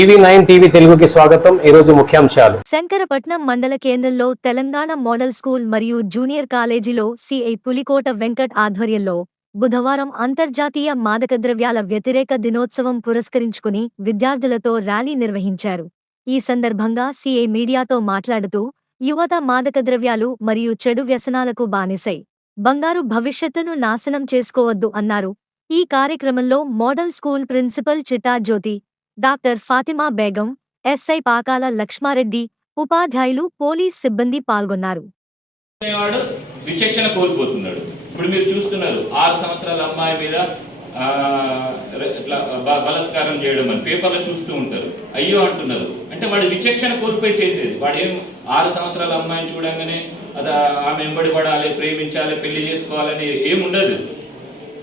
EV9 TV తెలుగుకి స్వాగతం. ఈ రోజు ముఖ్యాంశాలు. శంకరపట్నం మండల కేంద్రంలో తెలంగాణ మోడల్ స్కూల్ మరియు జూనియర్ కాలేజీలో సిఐ పులికోట వెంకట్ ఆధ్వర్యంలో బుధవారం అంతర్జాతీయ మాదకద్రవ్యాల వ్యతిరేక దినోత్సవం పురస్కరించుకుని విద్యార్థులతో ర్యాలీ నిర్వహించారు. ఈ సందర్భంగా సిఐ మీడియాతో మాట్లాడుతూ యువత మాదకద్రవ్యాలు మరియు చెడు వ్యసనాలకు బానిసై బంగారు భవిష్యత్తును నాశనం చేసుకోవద్దు అన్నారు. ఈ కార్యక్రమంలో మోడల్ స్కూల్ ప్రిన్సిపల్ చిట్టా జ్యోతి, డాక్టర్ ఫాతిమా బేగం, ఎస్ఐ పాకాల లక్ష్మారెడ్డి, ఉపాధ్యాయులు, పోలీస్ సిబ్బంది పాల్గొన్నారు. విచక్షణ కోల్పోతున్నాడు. ఇప్పుడు మీరు చూస్తున్నారు 6 సంవత్సరాల అమ్మాయి మీద ఇట్లా బలాత్కారం చేయడం అని పేపర్లో చూస్తూ ఉంటారు. అయ్యో అంటున్నారు. అంటే వాడు విచక్షణ కోల్పోయి చేసేది. వాడు ఏం 6 సంవత్సరాల అమ్మాయిని చూడంగానే ఆమె వెంబడి పడాలి, ప్రేమించాలి, పెళ్లి చేసుకోవాలని ఏముండదు.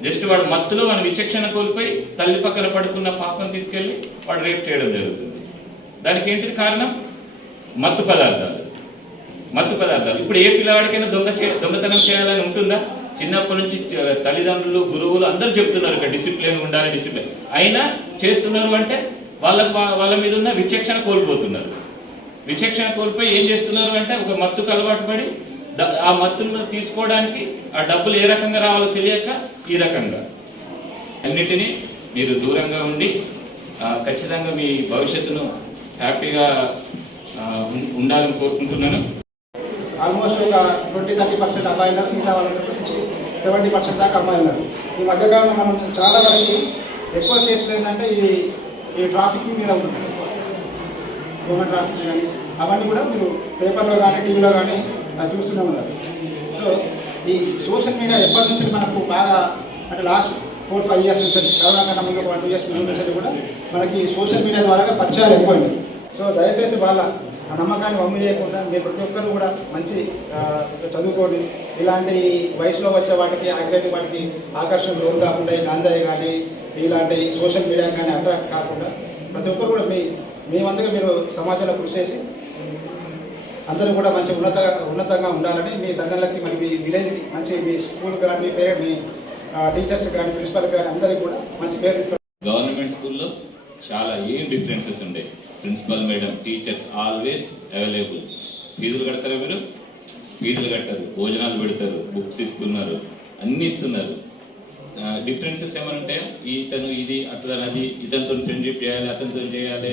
జస్ట్ వాడు మత్తులో మన విచక్షణ కోల్పోయి తల్లి పక్కన పడుకున్న పాపం తీసుకెళ్ళి వాడు రేప్ చేయడం జరుగుతుంది. దానికి ఏంటిది కారణం? మత్తు పదార్థాలు. ఇప్పుడు ఏ పిల్లవాడికైనా దొంగతనం చేయాలని ఉంటుందా? చిన్నప్పటి నుంచి తల్లిదండ్రులు, గురువులు అందరూ చెప్తున్నారు ఇక్కడ డిసిప్లిన్ ఉండాలి, డిసిప్లిన్ అయినా చేస్తున్నారు. అంటే వాళ్ళ మీద ఉన్న విచక్షణ కోల్పోతున్నారు. విచక్షణ కోల్పోయి ఏం చేస్తున్నారు అంటే ఒక మత్తుకు అలవాటు పడి ఆ మత్తును తీసుకోవడానికి ఆ డబ్బులు ఏ రకంగా రావాలో తెలియక ఈ రకంగా అన్నిటినీ మీరు దూరంగా ఉండి ఖచ్చితంగా మీ భవిష్యత్తును హ్యాపీగా ఉండాలని కోరుకుంటున్నాను. ఆల్మోస్ట్ ఒక 20-30% అబ్బాయి ఉన్నారు, మిగతా వాళ్ళందరూ 60-70% దాకా అమ్మాయి ఉన్నారు. ఈ మధ్యకాలంలో మనం చాలా వరకు ఎక్కువ కేసులు ఏంటంటే ఈ ట్రాఫికింగ్ మీద ఉంటుంది. హ్యూమన్ ట్రాఫికింగ్ కానీ అవన్నీ కూడా మీరు పేపర్లో కానీ టీవీలో కానీ చూస్తూనే ఉన్నారు. సో ఈ సోషల్ మీడియా ఎప్పటి నుంచి మనకు బాగా అంటే లాస్ట్ 4-5 ఇయర్స్ నుంచి, కరోనా కన్నా ముందు 1-2 ఇయర్స్ ముందు నుంచి కూడా మనకి సోషల్ మీడియా ద్వారా పరిచయాలు ఎక్కువైంది. సో దయచేసి వాళ్ళ నమ్మకాన్ని వమ్ము చేయకుండా మీరు ప్రతి ఒక్కరు కూడా మంచి చదువుకోండి. ఇలాంటి వయసులో వచ్చే వాటికి యాంగ్జైటీ వాటికి ఆకర్షణ లోన్ కాకుండా గాంజాయి కానీ ఇలాంటి సోషల్ మీడియా కానీ అట్రాక్ట్ కాకుండా ప్రతి ఒక్కరు కూడా మీ వంతుగా మీరు సమాజంలో కృషి చేసి అందరూ కూడా మంచి ఉన్నతంగా ఉండాలని మీ తండ్రులకి మరి మీ విలేజ్ మంచి మీ స్కూల్ కానీ మీ పేరెంట్ మీ టీచర్స్ కానీ ప్రిన్సిపల్ కానీ అందరికీ కూడా మంచి పేరు తీసుకోండి. గవర్నమెంట్ స్కూల్లో చాలా ఏం డిఫరెన్సెస్ ఉండే. Principal madam, teachers always available. ఫీజులు కడతారా? మీరు ఫీజులు కట్టారు, భోజనాలు పెడతారు, బుక్స్ ఇస్తున్నారు, అన్నీ ఇస్తున్నారు. డిఫరెన్సెస్ ఏమైనా ఉంటాయా? ఇతను ఇది అతను ఇతనితో ఫ్రెండ్షిప్ చేయాలి, అతనితో చేయాలి,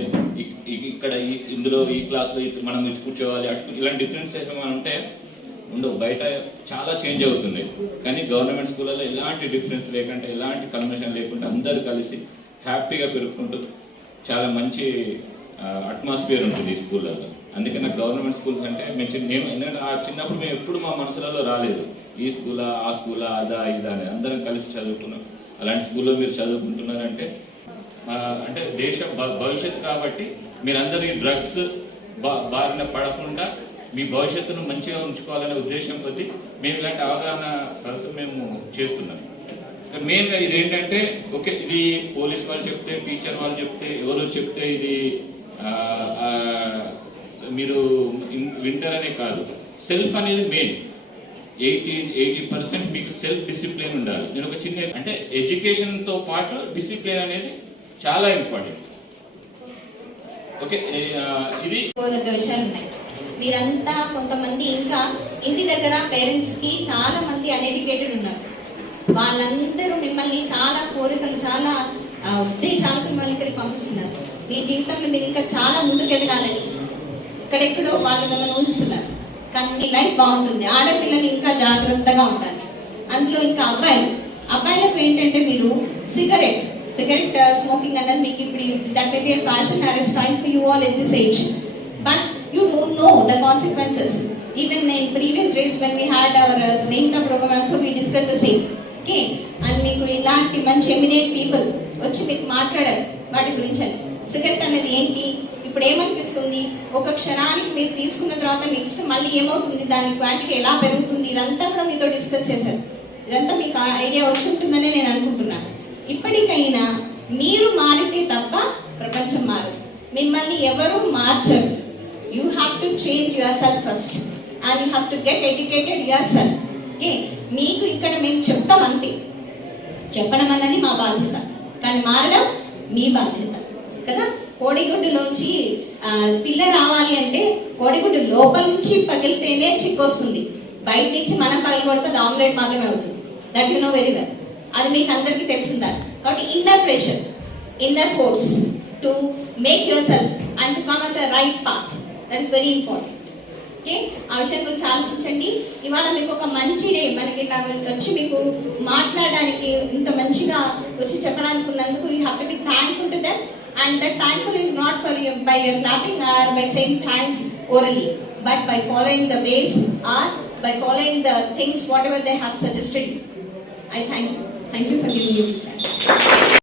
ఇక్కడ ఇందులో ఈ క్లాస్లో మనం కూర్చోవాలి, ఇలాంటి డిఫరెన్సెస్ ఏమైనా ఉంటాయా? ఉండవు. బయట చాలా చేంజ్ అవుతున్నాయి. కానీ గవర్నమెంట్ స్కూళ్ళలో ఎలాంటి డిఫరెన్స్ లేకుండా, ఎలాంటి కన్వర్షన్ లేకుండా అందరూ కలిసి హ్యాపీగా పెరుగుకుంటూ చాలా మంచి అట్మాస్ఫియర్ ఉంటుంది ఈ స్కూళ్ళల్లో. అందుకే నాకు గవర్నమెంట్ స్కూల్స్ అంటే మేము ఎందుకంటే చిన్నప్పుడు మేము ఎప్పుడు మా మనసులలో రాలేదు ఈ స్కూలా ఆ స్కూలా అదా ఇదా అని. అందరం కలిసి చదువుకున్నాం. అలాంటి స్కూల్లో మీరు చదువుకుంటున్నారంటే అంటే దేశ భవిష్యత్తు కాబట్టి మీరందరూ ఈ డ్రగ్స్ బారిన పడకుండా మీ భవిష్యత్తును మంచిగా ఉంచుకోవాలనే ఉద్దేశం కొద్దీ మేము ఇలాంటి అవగాహన సదస్సు మేము చేస్తున్నాం. మెయిన్గా ఇది ఏంటంటే ఓకే, ఇది పోలీస్ వాళ్ళు చెప్తే, టీచర్ వాళ్ళు చెప్తే, ఎవరో చెప్తే ఇది మీరు వింటారనే కాదు. సెల్ఫ్ అనేది మెయిన్. 80% మీకు సెల్ఫ్ డిసిప్లిన్ ఉండాలి. నేను ఒక చిన్న అంటే ఎడ్యుకేషన్తో పాటు డిసిప్లిన్ అనేది చాలా ఇంపార్టెంట్. ఓకే, ఇది విషయాలు ఉన్నాయి. మీరంతా కొంతమంది ఇంకా ఇంటి దగ్గర పేరెంట్స్కి చాలా మంది అన్ఎడ్యుకేటెడ్ ఉన్నారు. వాళ్ళందరూ మిమ్మల్ని చాలా కోరికలు, చాలా ఉద్దేశాలకు మిమ్మల్ని ఇక్కడికి పంపిస్తున్నారు. మీ జీవితంలో మీరు ఇంకా చాలా ముందుకు ఎదగాలని ఇక్కడెక్కడో వాళ్ళు మిమ్మల్ని ఊహిస్తున్నారు. కానీ మీ లైఫ్ బాగుంటుంది. ఆడపిల్లలు ఇంకా జాగ్రత్తగా ఉండాలి. అందులో ఇంకా అబ్బాయిలకు ఏంటంటే మీరు సిగరెట్ స్మోకింగ్ అనేది మీకు ఇప్పుడు that may be a fashion or a style for you all at this age, but you don't know the consequences. Even in previous days when we had our Snehitha programme also we discuss the same. Okay, and మీకు ఇలాంటి మంచి eminent people వచ్చి మీకు మాట్లాడారు వాటి గురించి అని. Cigarette అనేది ఏంటి, ఇప్పుడు ఏమనిపిస్తుంది, ఒక క్షణానికి మీరు తీసుకున్న తర్వాత నెక్స్ట్ మళ్ళీ ఏమవుతుంది, దాని క్వాంటిటీ ఎలా పెరుగుతుంది, ఇదంతా కూడా మీతో డిస్కస్ చేశారు. ఇదంతా మీకు ఐడియా వచ్చి ఉంటుందని నేను అనుకుంటున్నాను. ఇప్పటికైనా మీరు మారితే తప్ప ప్రపంచం మారదు. మిమ్మల్ని ఎవరు మార్చరు. You have to change yourself first and you have to get educated yourself. Okay, మీకు ఇక్కడ మేము చెప్తాం అంతే. చెప్పడం అన్నది మా బాధ్యత, కానీ మారడం మీ బాధ్యత కదా. కోడిగుడ్డులోంచి పిల్ల రావాలి అంటే కోడిగుడ్డు లోపల నుంచి పగిలితేనే చిక్కు వస్తుంది. బయట నుంచి మనం పగలగొడితే అది ఆమ్లెట్ మాత్రమే అవుతుంది. That you know very well. అది మీకు అందరికీ తెలిసిందాలి. కాబట్టి inner pressure, inner force to make your self and to come at the right path, that is very important. Okay, ఆ విషయం గురించి ఆలోచించండి. ఇవాళ మీకు ఒక మంచి డే, మనకి ఇలా వచ్చి మీకు మాట్లాడడానికి ఇంత మంచిగా వచ్చి చెప్పడానికి ఉన్నందుకు you have to be thankful to them. And that thankful is not for you by your clapping or by saying thanks orally, but by following the ways or by following the things whatever they have suggested you. I thank you for giving me this chance.